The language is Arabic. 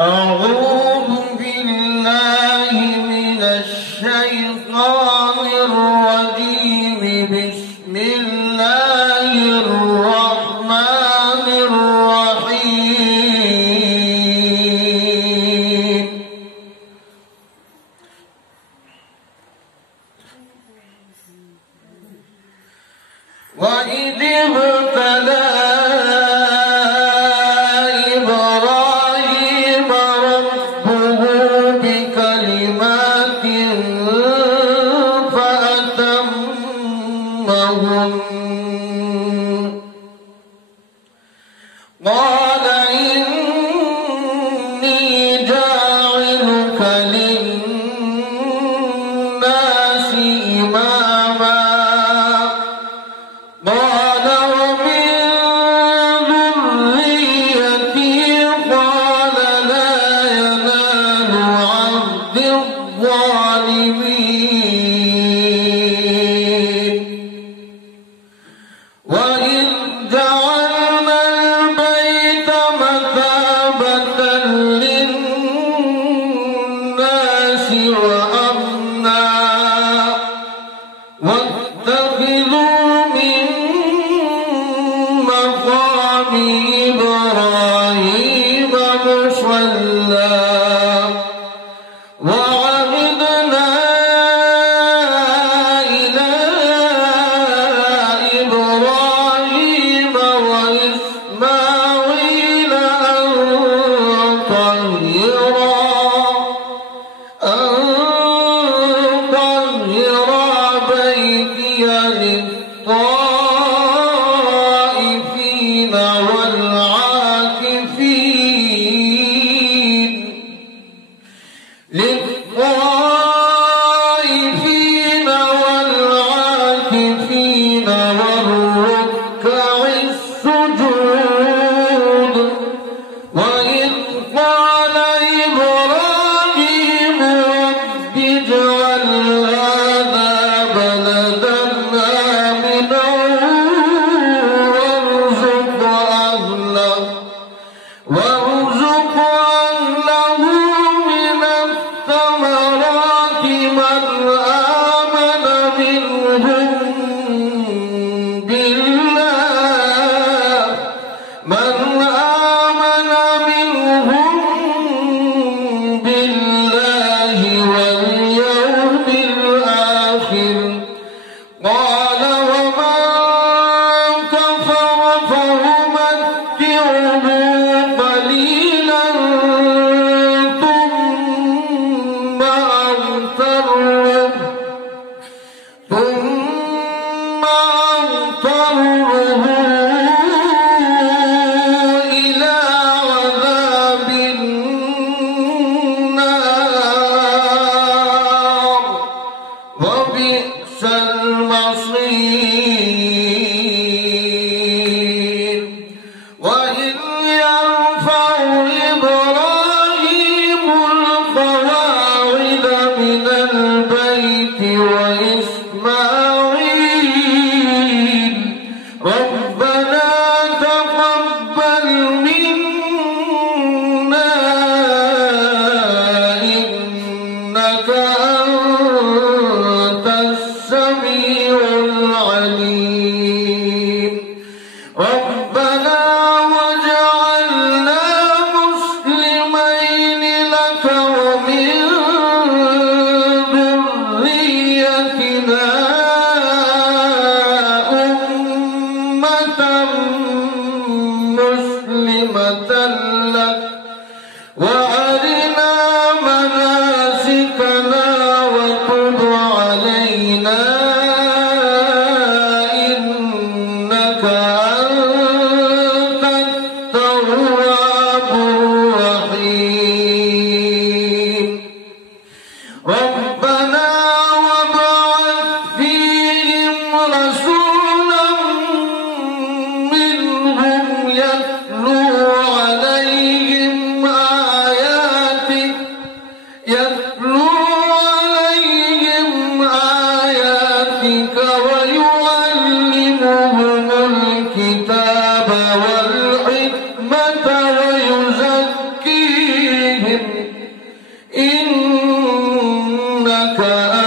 أعوذ بالله من الشيطان الرجيم. بسم الله الرحمن الرحيم. وإذ ابتلى قال إني جاعلك للناس إماما قال ومن ذريتي قال لا ينال عهد الظالمين. وإذ جعلنا البيت مثابة للناس وأمنا واتخذوا من مقام إبراهيم مصلى وعهدنا إلى إبراهيم وإسماعيل أن طهرا بيتي للطائفين والعاكفين والركع السجود. وإذ قال إبراهيم رب اجعل هذا بلدا آمنا وارزق أهله من الثمرات من آمن منهم بالله واليوم الآخر. قال ومن كفر فأمتعه قليلا ثم أضطره إلى عذاب النار وبئس المصير. وإذ يرفع إبراهيم القواعد من البيت وإسماعيل ربنا تقبل منا إنك أنت السميع العليم. ربنا وجعلنا مسلمين لك ومن ذريتنا أمة مسلمة لك وأرنا مناسكنا وتب علينا إنك أنت التواب الرحيم. ربنا وابعث فيهم رسولا منهم يتلو عليهم آياتك ويعلمهم الكتاب والحكمة ويزكيهم يسألونك